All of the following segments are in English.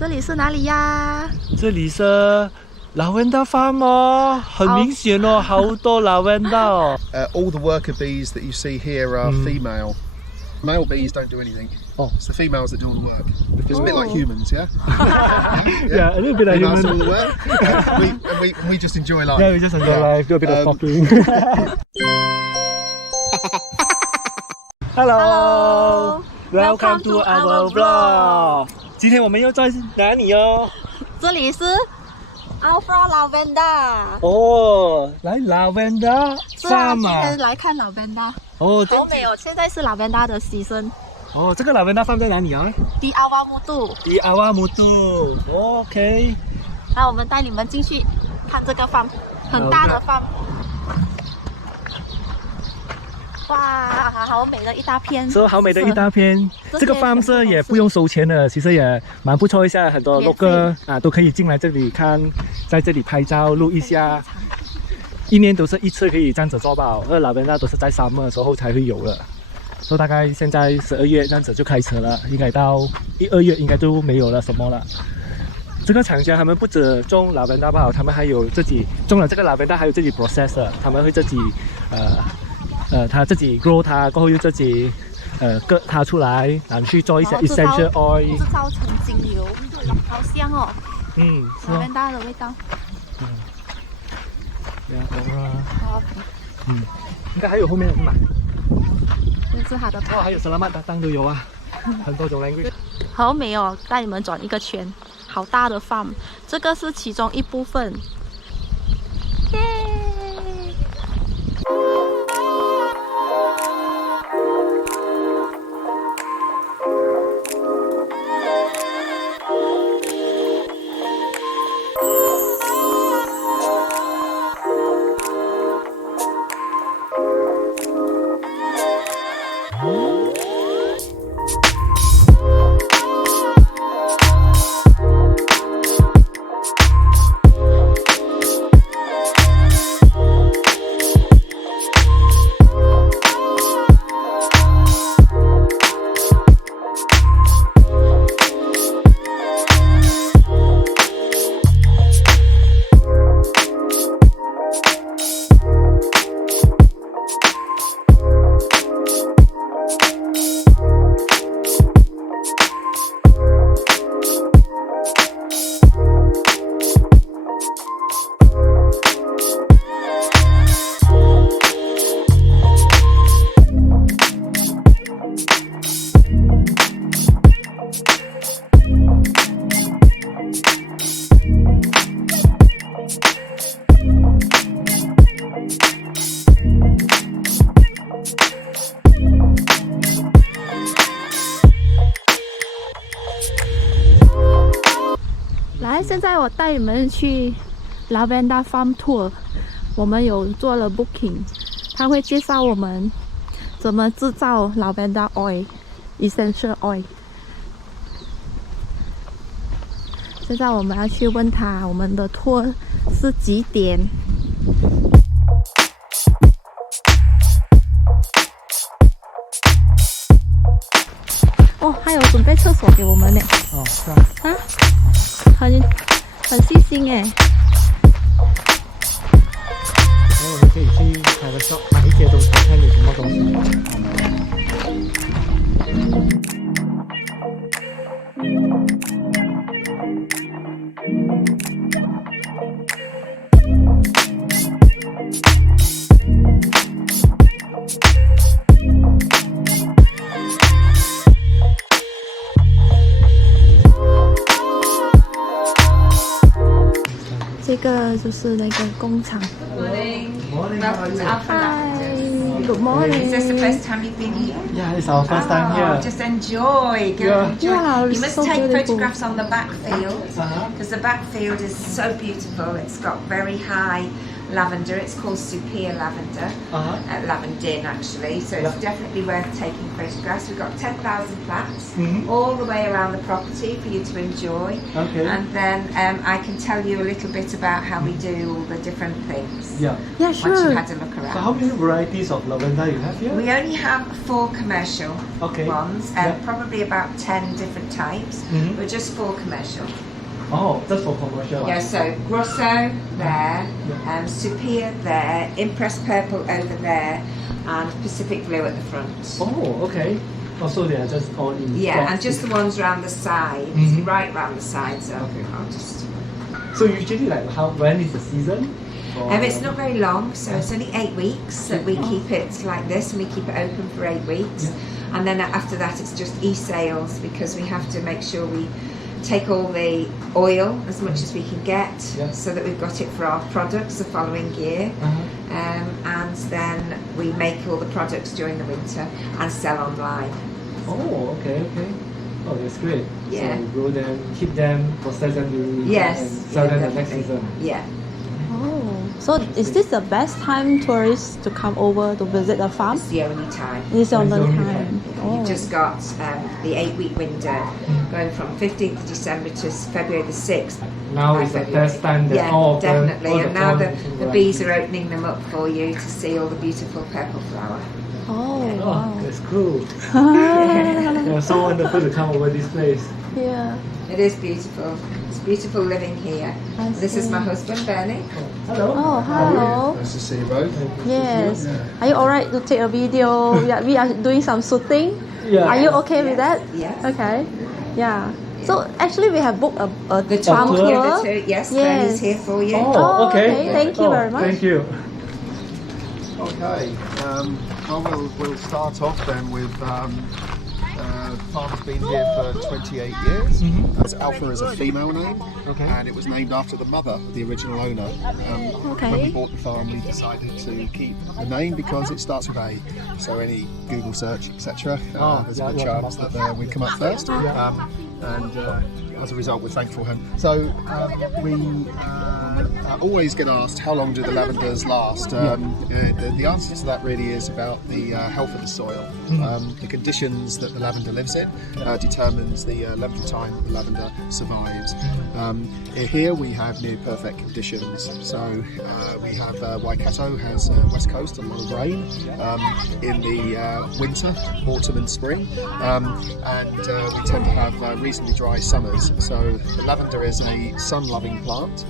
这里是哪里呀？这里是Lavender farm 哦，很明显哦，好多 Lavender 哦。All the worker bees that you see here are female. Male bees don't do anything. Oh. It's the females that do all the work. It's a bit like humans, yeah? Yeah, a little bit like Females do all humans. the work. we just enjoy life. Yeah, we just enjoy life, do a bit of talking. Hello, welcome to our vlog. 今天我们又在哪里哦？这里是 Alphra Lavender。哦，来 Lavender farm 啊！来看 Lavender。哦，好美哦！现在是 Lavender 的season。哦，这个 Lavender farm 在哪里啊di Awamutu。di Awamutu。OK。那我们带你们进去看这个 farm， 很大的 farm。哇，好美的一大片！是好美的一大片。这个 farm 是也不用收钱的，其实也蛮不错一下，很多 local 啊都可以进来这里看，在这里拍照录一下。一年都是一次可以这样子做吧，Lavender都是在summer的时候才会有的。所以大概现在12月这样子就开始了，应该到1、2月应该都没有了什么了。这个厂家他们不止种 Lavender 吧，他们还有自己种了这个 Lavender， 还有自己 process 的，他们会自己他自己 grow 它，过后又自己割它出来，然后去做一些 essential oil， 制造成精油，好香哦。Lavender 的味道。应该还有后面的嘛。这是它的。还有 Selamat Datang 都有啊，很多种 language。好美哦，带你们转一个圈，好大的 farm， 这个是其中一部分。耶！来，现在我带你们去 Lavender Farm Tour， 我们有做了 booking， 他会介绍我们怎么制造 Lavender Oil、Essential Oil。现在我们要去问他，我们的 tour 是几点？哦，还有准备厕所给我们呢。哦，是啊。啊？很细心哎。然后我们可以去开个 shop 买一些东西，看有什么东西。这个就是那个工厂。Welcome to Alphra. Good morning. Is this the first time you've been here? Yeah, it's our first time here. Just enjoy. Go enjoy. Wow, You it's must so take beautiful. photographs on the back field because the back field is so beautiful. It's got very high lavender. It's called Superior Lavender, Lavendin actually. So it's definitely worth taking photographs. We've got 10,000 plants all the way around the property for you to enjoy. Okay. And then I can tell you a little bit about how we do all the different things. Yeah. Yeah, Once you've sure. had a look around. So how many varieties of lavender you have here? We only have 4 commercial ones, and probably about 10 different types. But just 4 commercial. Oh, just for commercial. Yeah, so Grosso there, Superior there, Impress Purple over there, and Pacific Blue at the front. Oh, okay. Also, they are just all in. Yeah, boxes. and just the ones around the sides, right round the sides. So I'll just. So usually, like, when is the season? It's not very long, so it's only 8 weeks that we keep it like this, and we keep it open for 8 weeks. And then after that, it's just e-sales, because we have to make sure we take all the oil as much as we can get, so that we've got it for our products the following year. And then we make all the products during the winter and sell online. Oh, okay. Oh, that's great. Yeah. So grow them, keep them, process them during the Yes. and sell them the next definitely. season. Yeah. Oh, so is this the best time tourists to come over to visit the farm? It's the only time. It's the only only time. You've just got the 8-week window going from 15th of December to February the 6th. Now is the February. best time that Yeah, all of them, definitely. all And now the plants bees are opening them up for you to see all the beautiful purple flower. Oh, Oh, wow. that's cool. Yeah, so wonderful to come over this place. Yeah. It is beautiful. It's beautiful living here. I This is see. my husband, Bernie. Hello. Oh, hello. Nice to see you both. Yes. Are you alright to take a video? Yeah, we are doing some shooting. Yeah. Are you okay with that? Yes. Okay. Yeah. So actually, we have booked a The farm tour? Yeah, tour. the two, yes, Yes. Bernie's here for you. Oh, okay. okay. Thank you very much. Thank you. Okay, well, we'll start off then with farm's been here for 28 years. That's Alphra is a female name, and it was named after the mother of the original owner. When we bought the farm, we decided to keep the name because it starts with A. So any Google search, etc., there's a good chance that we come up first. And as a result, we're thankful. So we always get asked, how long do the lavenders last? The answer to that really is about the health of the soil. The conditions that the lavender lives in determines the length of time the lavender survives. Here we have near perfect conditions. So we have Waikato has west coast, a lot of rain in the winter, autumn and spring, and we tend to have reasonably dry summers. So the lavender is a sun-loving plant.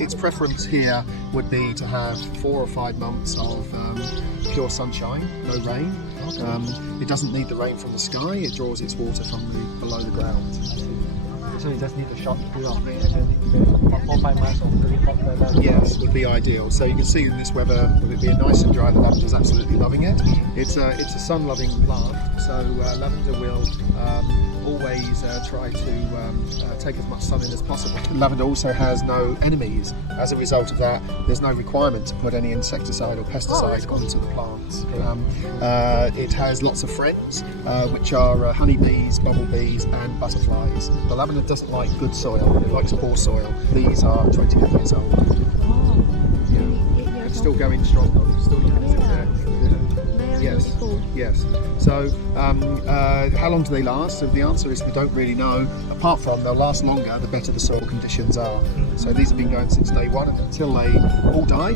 Its preference here would be to have 4 or 5 months of pure sunshine, no rain. It doesn't need the rain from the sky, it draws its water from below the ground. So you just need a short period of rain and then 4 or 5 months of very hot weather. Yes, would be ideal. So you can see in this weather, with it being nice and dry, the lavender is absolutely loving it. It's a sun-loving plant, so lavender will always try to take as much sun in as possible. Lavender also has no enemies. As a result of that, there's no requirement to put any insecticide or pesticide onto the plants. It has lots of friends, which are honeybees, bumblebees and butterflies. The lavender doesn't like good soil, it likes poor soil. These are 28 years old. Oh, Yeah. Still going strong though, still Yes, yes. So how long do they last? So the answer is we don't really know, apart from they'll last longer the better the soil conditions are. So these have been going since day one, and until they all die,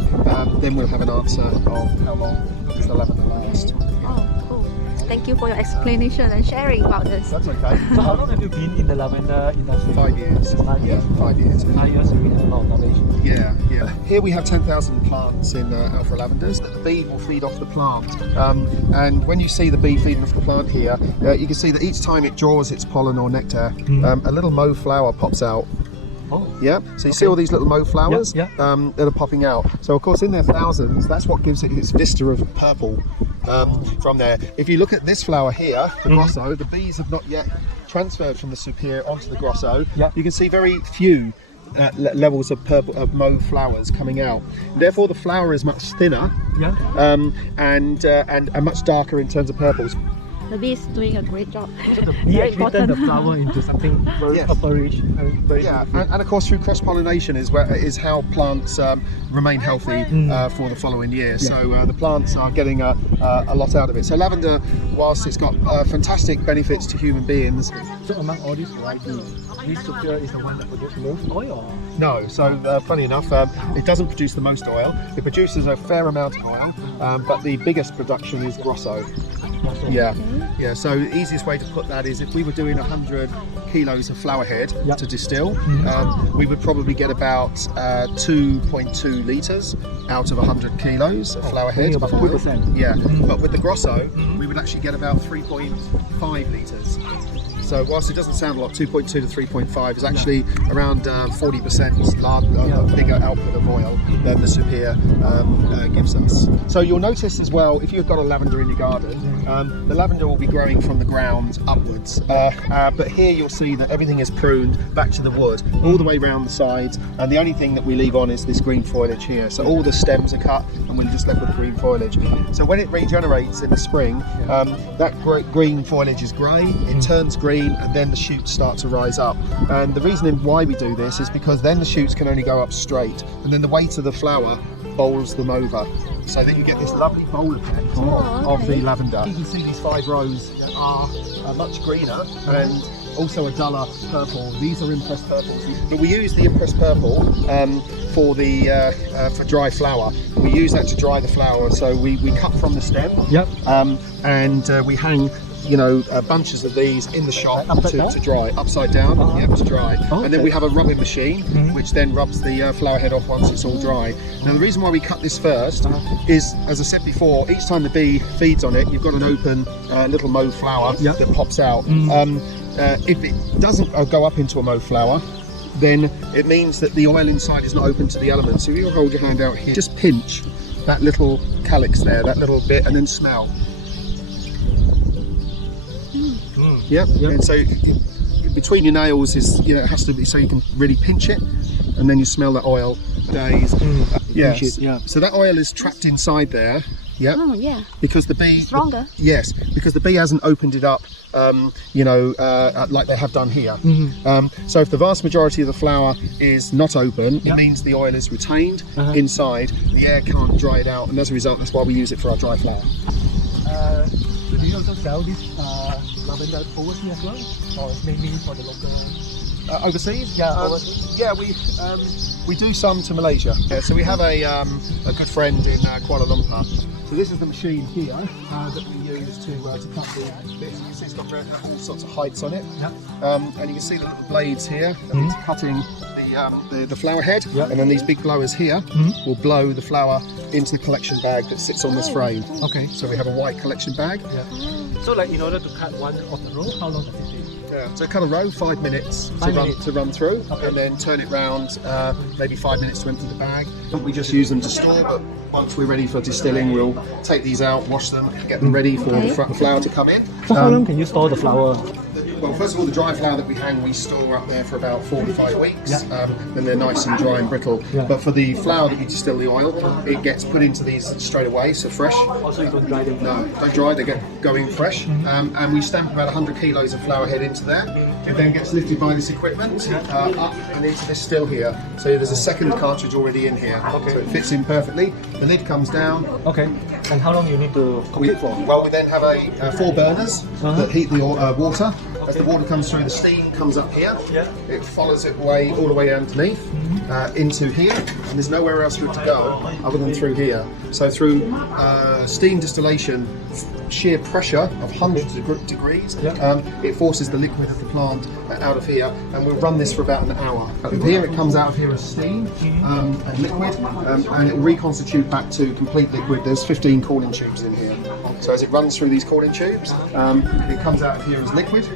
then we'll have an answer of how long does the lavender last. Oh, cool. Thank you for your explanation and sharing about this. That's okay. So how long have you been in the lavender industry? 5 years. 5 years. Yeah, 5 years. 5 years, we have a lot of knowledge. Yeah, yeah. Here we have 10,000 plants in Alphra lavenders. The bee will feed off the plant, and when you see the bee feeding off the plant here, you can see that each time it draws its pollen or nectar, a little mauve flower pops out. Oh. Yeah, so you see all these little mauve flowers Yeah, that are popping out. So of course in their thousands, that's what gives it its vista of purple from there. If you look at this flower here, the grosso, the bees have not yet transferred from the superior onto the grosso. Yeah. You can see very few levels of purple, of mauve flowers coming out. Therefore the flower is much thinner Yeah. and much darker in terms of purples. The bee is doing a great job. So the bee actually turn the flower into something very Yes. flourish. Very Yeah, and of course through cross-pollination is how plants remain healthy for the following year. So the plants are getting a lot out of it. So lavender, whilst it's got fantastic benefits to human beings. So among all these varieties, this sugar is the one that produces most oil? No, so funny enough, it doesn't produce the most oil. It produces a fair amount of oil, but the biggest production is Grosso. Yeah, yeah. So the easiest way to put that is if we were doing 100 kilos of flower head to distill, we would probably get about 2.2 litres out of 100 kilos of flower head. About 40%. Yeah, but with the Grosso, we would actually get about 3.5 litres. So whilst it doesn't sound a lot, 2.2 to 3.5 is actually around 40% larger, bigger output of oil than the Superior gives us. So you'll notice as well, if you've got a lavender in your garden, the lavender will be growing from the ground upwards. But here you'll see that everything is pruned back to the wood, all the way around the sides, and the only thing that we leave on is this green foliage here. So all the stems are cut and we're just left with the green foliage. So when it regenerates in the spring, that green foliage is grey, it turns green, and then the shoots start to rise up. And the reason why we do this is because then the shoots can only go up straight, and then the weight of the flower bowls them over. So then you get this lovely bowl effect of the lavender. You can see these 5 rows are much greener and also a duller purple. These are impressed purples, but we use the impressed purple for dry flower. We use that to dry the flower. So we cut from the stem, and we hang bunches of these in the shop to dry, upside down, to dry. And then we have a rubbing machine, which then rubs the flower head off once it's all dry. Now the reason why we cut this first is, as I said before, each time the bee feeds on it, you've got an open little mauve flower that pops out. If it doesn't go up into a mauve flower, then it means that the oil inside is not open to the elements. So if you hold your hand out here, just pinch that little calyx there, that little bit, and then smell. Yep. And so between your nails is, it has to be so you can really pinch it, and then you smell that oil for days. So that oil is trapped inside there. Yeah. Oh, yeah. Because the bee stronger. Yes, because the bee hasn't opened it up, like they have done here. So if the vast majority of the flower is not open, it means the oil is retained inside. The air can't dry it out, and as a result, that's why we use it for our dry flower. So do you also sell this lavender overseas as well, or mainly for the local? Overseas? Overseas. Yeah, we do some to Malaysia. Yeah, so we have a good friend in Kuala Lumpur. So this is the machine here that we use to cut the bits. You can see it's got all sorts of heights on it, and you can see the little blades here. And it's cutting the flower head, and then these big blowers here will blow the flower into the collection bag that sits on this frame. Okay. So we have a white collection bag. So like in order to cut one of the row, how long does it take? So cut a row, 5 minutes to run through, and then turn it round, maybe 5 minutes to empty the bag. We just use them to store, but once we're ready for distilling, we'll take these out, wash them, get them ready for the flower to come in. So how long can you store the flower? Well, first of all, the dry flower that we hang, we store up there for about 4 to 5 weeks. Then they're nice and dry and brittle. But for the flower that you distill the oil, it gets put into these straight away, so fresh. Also, you don't dry them? No, don't dry, they get going fresh. And we stamp about 100 kilos of flower head into there. It then gets lifted by this equipment up and into this still here. So there's a second cartridge already in here. So it fits in perfectly. The lid comes down. Okay. And how long you need to cook it for? Well, we then have 4 burners that heat the water. As the water comes through, the steam comes up here. It follows it all the way underneath into here, and there's nowhere else for it to go other than through here. So through steam distillation, sheer pressure of hundreds of degrees, it forces the liquid of the plant out of here, and we'll run this for about an hour. Here it comes out of here as steam and liquid, and it will reconstitute back to complete liquid. There's 15 cooling tubes in here. So as it runs through these cooling tubes, it comes out of here as liquid.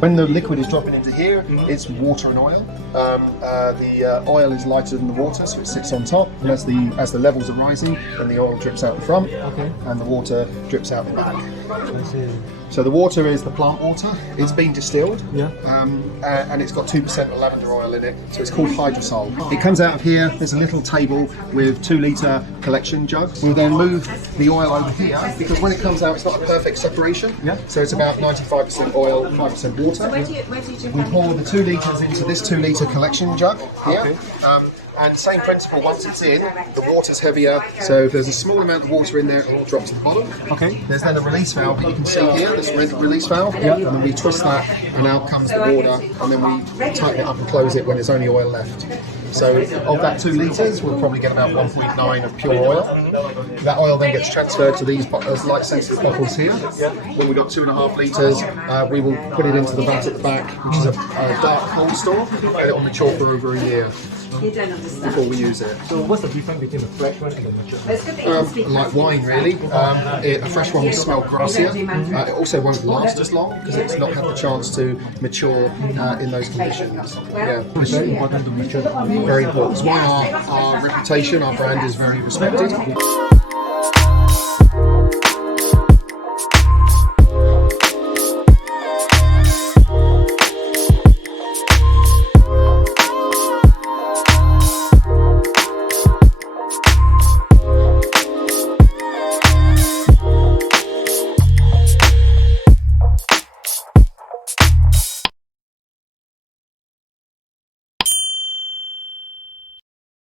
When the liquid is dropping into here, it's water and oil. The oil is lighter than the water, so it sits on top. And as the levels are rising, then the oil drips out the front, and the water drips out the back. I see. So the water is the plant water. It's been distilled, Yeah. And it's got 2% lavender oil in it. So it's called hydrosol. It comes out of here. There's a little table with 2-litre collection jugs. We'll then move the oil over here because when it comes out, it's not a perfect separation. Yeah. So it's about 95% oil, 5% water. We pour the 2 litres into this 2-litre collection jug here. Okay. And same principle, once it's in, the water's heavier. So if there's a small amount of water in there, it'll all drop to the bottom. Okay. There's then a release valve that you can see here, this red release valve. Yeah. And then we twist that, and out comes the water, and then we tighten it up and close it when there's only oil left. So of that 2 litres, we'll probably get about 1.9 of pure oil. That oil then gets transferred to these light sensitive bottles here. When we've got 2.5 litres, we will put it into the vat at the back, which is a dark cold store, and it will mature for over a year before we use it. So what's the difference between the fresh one and the mature one? Like wine, really. A fresh one will smell grassier. It also won't last as long because it's not had the chance to mature in those conditions. Yeah, It's very important to mature. very important. It's why our reputation, our brand is very respected.